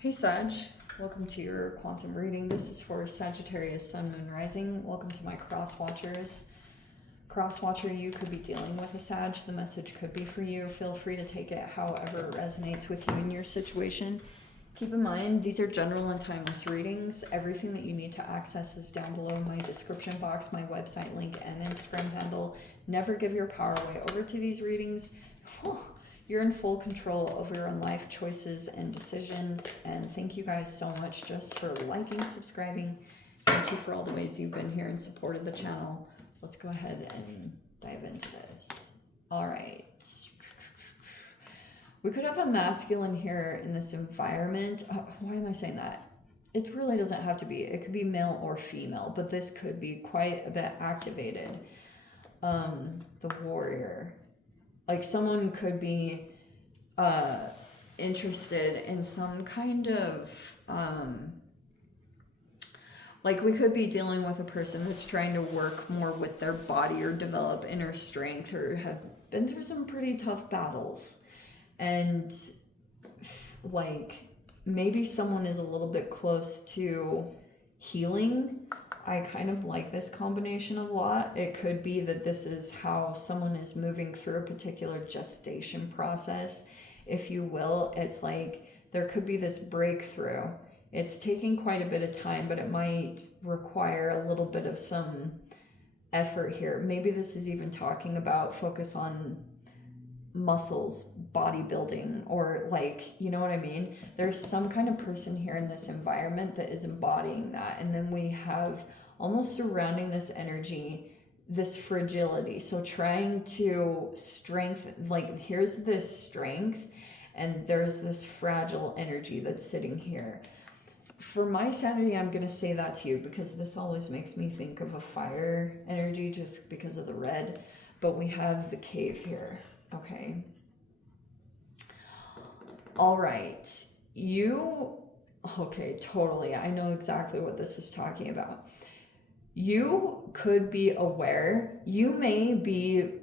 Hey Sag, welcome to your quantum reading. This is for Sagittarius, Sun, Moon, Rising. Welcome to my cross watchers. Cross watcher, you could be dealing with a Sag. The message could be for you. Feel free to take it however resonates with you in your situation. Keep in mind, these are general and timeless readings. Everything that you need to access is down below in my description box, my website link, and Instagram handle. Never give your power away over to these readings. You're in full control over your own life choices and decisions. And thank you guys so much just for liking, subscribing. Thank you for all the ways you've been here and supported the channel. Let's go ahead and dive into this. All right. We could have a masculine here in this environment. Why am I saying that? It really doesn't have to be. It could be male or female, but this could be quite a bit activated. The warrior. Like someone could be interested in some kind of, like we could be dealing with a person that's trying to work more with their body or develop inner strength or have been through some pretty tough battles. And like maybe someone is a little bit close to healing. I kind of like this combination a lot. It could be that this is how someone is moving through a particular gestation process, if you will. It's like there could be this breakthrough. It's taking quite a bit of time, but it might require a little bit of some effort here. Maybe this is even talking about focus on muscles, bodybuilding, or like, you know what I mean? There's some kind of person here in this environment that is embodying that. And then we have almost surrounding this energy, this fragility. So trying to strengthen, like here's this strength and there's this fragile energy that's sitting here. For my sanity, I'm going to say that to you because this always makes me think of a fire energy just because of the red. But we have the cave here. Okay. All right. Okay, totally. I know exactly what this is talking about. You could be aware. You may be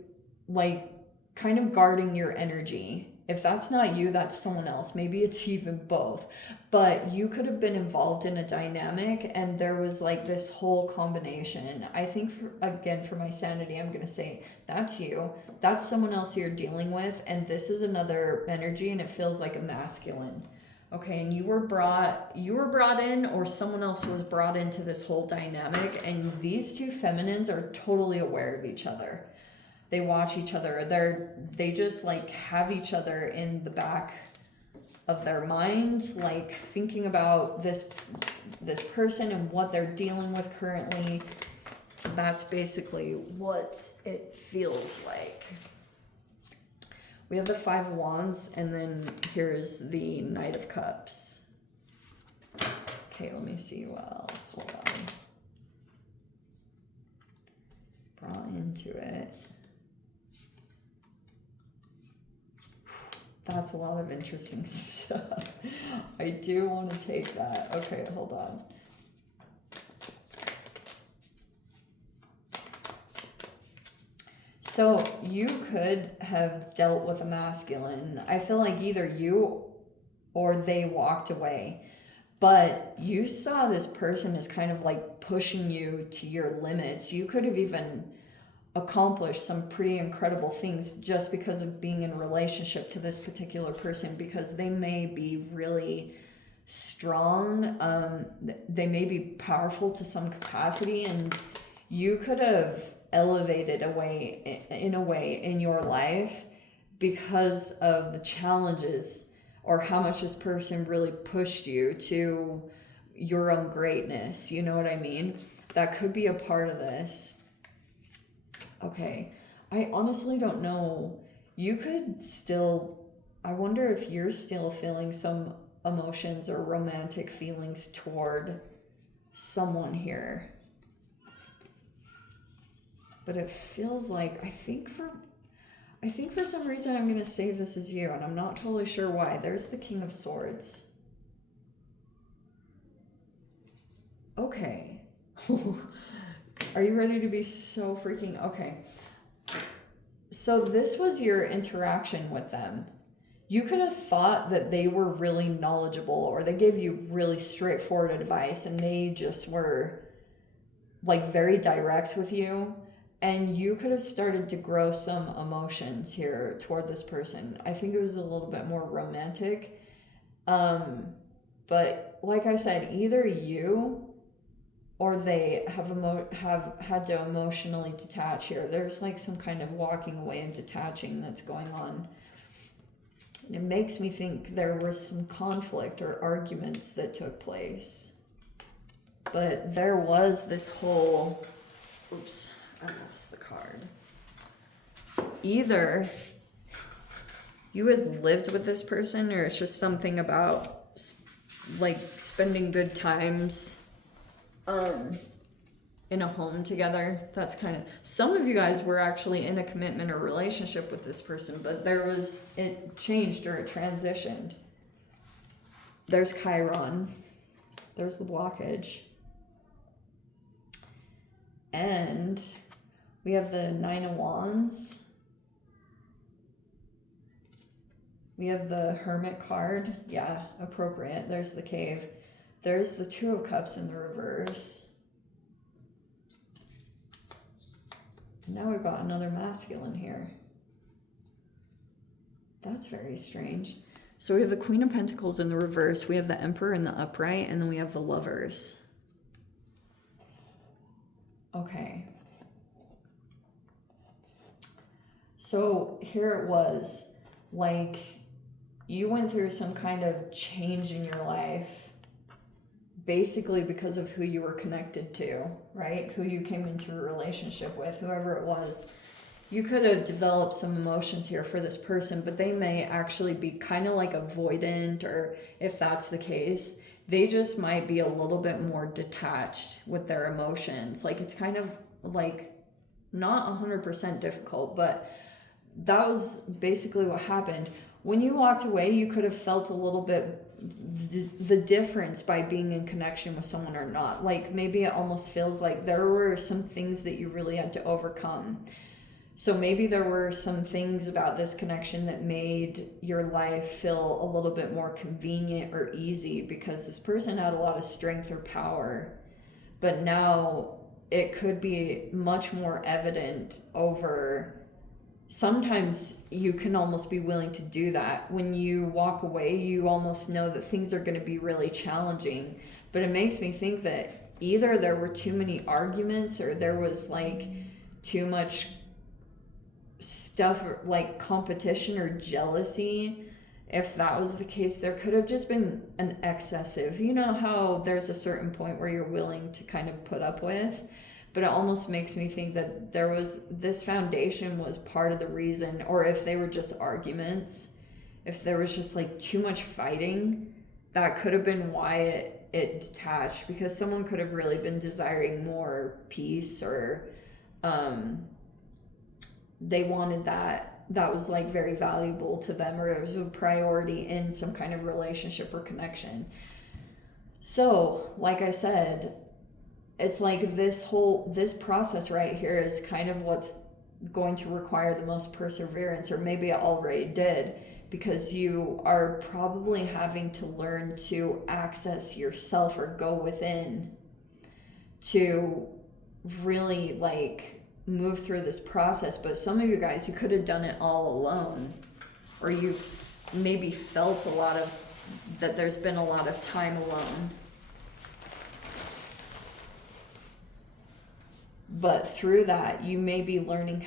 like kind of guarding your energy. If that's not you, that's someone else. Maybe it's even both. But you could have been involved in a dynamic and there was like this whole combination. I think, again, for my sanity, I'm going to say that's you. That's someone else you're dealing with. And this is another energy and it feels like a masculine. Okay, and you were brought in or someone else was brought into this whole dynamic. And these two feminines are totally aware of each other. They watch each other. They just like have each other in the back of their mind, like thinking about this person and what they're dealing with currently. That's basically what it feels like. We have the Five of Wands, and then here's the Knight of Cups. Okay, let me see what else. Hold on. Brought into it. That's a lot of interesting stuff. I do want to take that. Okay, hold on. So you could have dealt with a masculine. I feel like either you or they walked away. But you saw this person as kind of like pushing you to your limits. You could have even accomplished some pretty incredible things just because of being in relationship to this particular person, because they may be really strong. They may be powerful to some capacity, and you could have elevated in a way in your life because of the challenges or how much this person really pushed you to your own greatness. You know what I mean? That could be a part of this. Okay, I honestly don't know. You could still, I wonder if you're still feeling some emotions or romantic feelings toward someone here. But it feels like, I think for some reason I'm going to say this is you, and I'm not totally sure why. There's the King of Swords. Okay. Are you ready to be so freaking... Okay. So this was your interaction with them. you could have thought that they were really knowledgeable or they gave you really straightforward advice and they just were like very direct with you, and you could have started to grow some emotions here toward this person. I think it was a little bit more romantic. But like I said, either you or they have had to emotionally detach here. There's like some kind of walking away and detaching that's going on. And it makes me think there was some conflict or arguments that took place. But there was this whole, oops, I lost the card. Either you had lived with this person, or it's just something about like spending good times in a home together. That's kind of, some of you guys were actually in a commitment or relationship with this person, but it changed or it transitioned. There's Chiron. There's the blockage. And we have the Nine of Wands. We have the Hermit card. Yeah, appropriate. There's the Cave. There's the Two of Cups in the reverse. Now we've got another masculine here. That's very strange. So we have the Queen of Pentacles in the reverse. We have the Emperor in the upright. And then we have the Lovers. Okay. So here it was, like, you went through some kind of change in your life, basically because of who you were connected to, right? Who you came into a relationship with, whoever it was. You could have developed some emotions here for this person, but they may actually be kind of like avoidant, or if that's the case, they just might be a little bit more detached with their emotions. Like, it's kind of like not 100% difficult, but that was basically what happened. When you walked away, you could have felt a little bit the difference by being in connection with someone or not. Like, maybe it almost feels like there were some things that you really had to overcome. So maybe there were some things about this connection that made your life feel a little bit more convenient or easy because this person had a lot of strength or power. But now it could be much more evident over. Sometimes you can almost be willing to do that. When you walk away, you almost know that things are going to be really challenging. But it makes me think that either there were too many arguments or there was like too much stuff like competition or jealousy. If that was the case, there could have just been an excessive, you know how there's a certain point where you're willing to kind of put up with, but it almost makes me think that this foundation was part of the reason, or if they were just arguments, if there was just like too much fighting, that could have been why it detached, because someone could have really been desiring more peace, or they wanted that was like very valuable to them, or it was a priority in some kind of relationship or connection. So like I said, it's like this process right here is kind of what's going to require the most perseverance, or maybe it already did, because you are probably having to learn to access yourself or go within to really like move through this process. But some of you guys, you could have done it all alone, or you've maybe felt that there's been a lot of time alone. But through that, you may be learning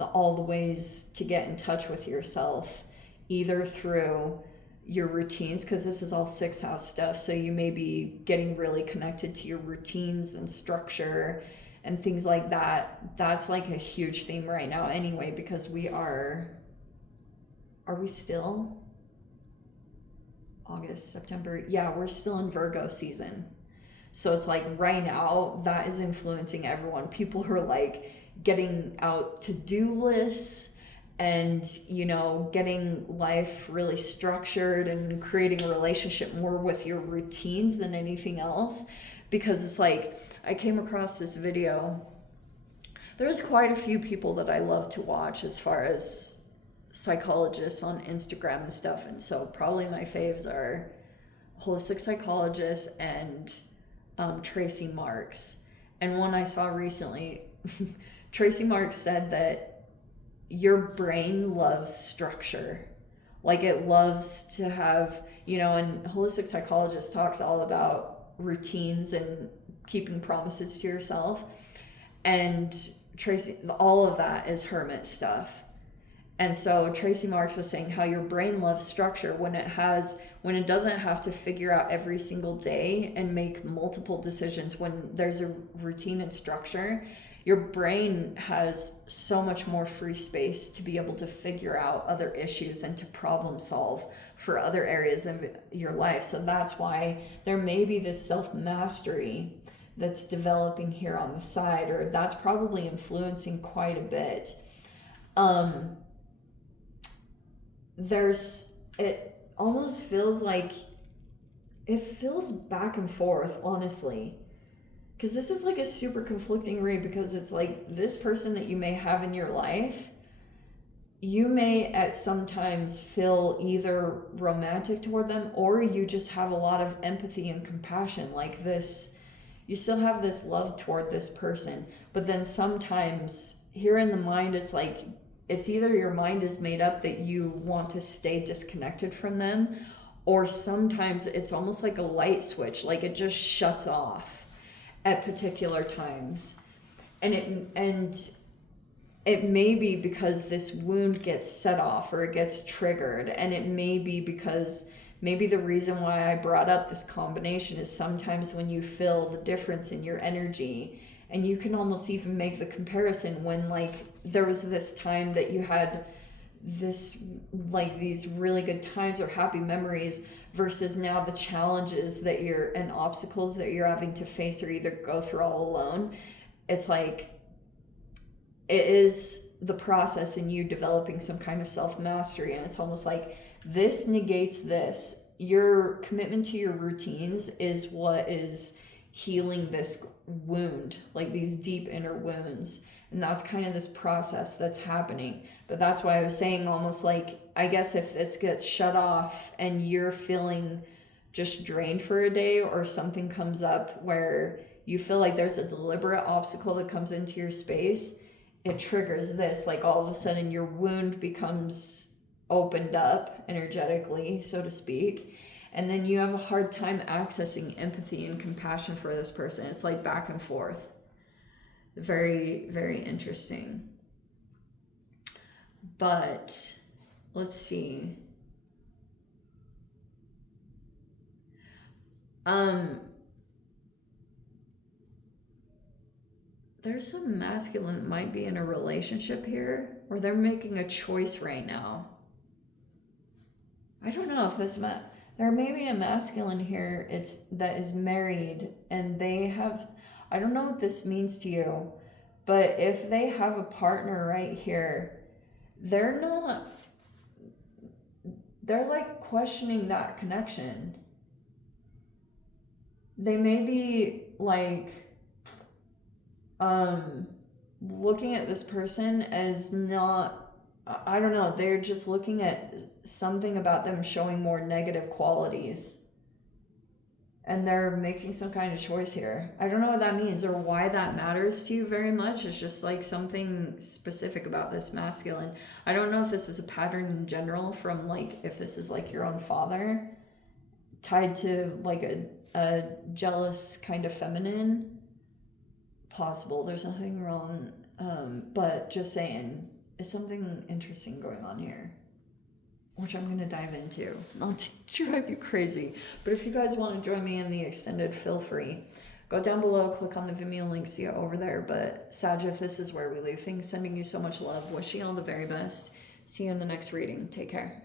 all the ways to get in touch with yourself, either through your routines, because this is all 6th house stuff. So you may be getting really connected to your routines and structure and things like that. That's like a huge theme right now anyway, because are we still August, September? Yeah, we're still in Virgo season. So it's like right now that is influencing everyone. People who are like getting out to-do lists and, you know, getting life really structured and creating a relationship more with your routines than anything else. Because it's like, I came across this video. There's quite a few people that I love to watch as far as psychologists on Instagram and stuff. And so probably my faves are holistic psychologist and Tracy Marks. And one I saw recently, Tracy Marks said that your brain loves structure. Like it loves to have, you know, and holistic psychologist talks all about routines and keeping promises to yourself. And Tracy, all of that is hermit stuff. And so Tracy Marks was saying how your brain loves structure when it doesn't have to figure out every single day and make multiple decisions. When there's a routine and structure, your brain has so much more free space to be able to figure out other issues and to problem solve for other areas of your life. So that's why there may be this self-mastery that's developing here on the side, or that's probably influencing quite a bit. It almost feels like it feels back and forth, honestly, because this is like a super conflicting read, because it's like this person that you may have in your life, you may at sometimes feel either romantic toward them, or you just have a lot of empathy and compassion, like this, you still have this love toward this person. But then sometimes here in the mind, it's like, it's either your mind is made up that you want to stay disconnected from them, or sometimes it's almost like a light switch, like it just shuts off at particular times. And it may be because this wound gets set off or it gets triggered, and it may be because maybe the reason why I brought up this combination is sometimes when you feel the difference in your energy. And you can almost even make the comparison when, like, there was this time that you had this, like, these really good times or happy memories, versus now the challenges that and obstacles that you're having to face or either go through all alone. It's like, it is the process in you developing some kind of self-mastery. And it's almost like this negates this. Your commitment to your routines is what is healing this wound, like these deep inner wounds. And that's kind of this process that's happening. But that's why I was saying, almost like, I guess if this gets shut off and you're feeling just drained for a day, or something comes up where you feel like there's a deliberate obstacle that comes into your space, it triggers this, like all of a sudden your wound becomes opened up energetically, so to speak. And then you have a hard time accessing empathy and compassion for this person. It's like back and forth. Very, very interesting. But let's see. There's some masculine that might be in a relationship here, or they're making a choice right now. I don't know if this there may be a masculine here that is married, and they have, I don't know what this means to you, but if they have a partner right here, they're like questioning that connection. They may be like looking at this person as not, I don't know, they're just looking at something about them showing more negative qualities. And they're making some kind of choice here. I don't know what that means or why that matters to you very much. It's just like something specific about this masculine. I don't know if this is a pattern in general, from like, if this is like your own father tied to like a jealous kind of feminine. Possible. There's nothing wrong. But just saying, is something interesting going on here, which I'm going to dive into, not to drive you crazy. But if you guys want to join me in the extended, feel free. Go down below, click on the Vimeo link, see it over there. But Sag, if this is where we leave things, sending you so much love, wishing you all the very best. See you in the next reading. Take care.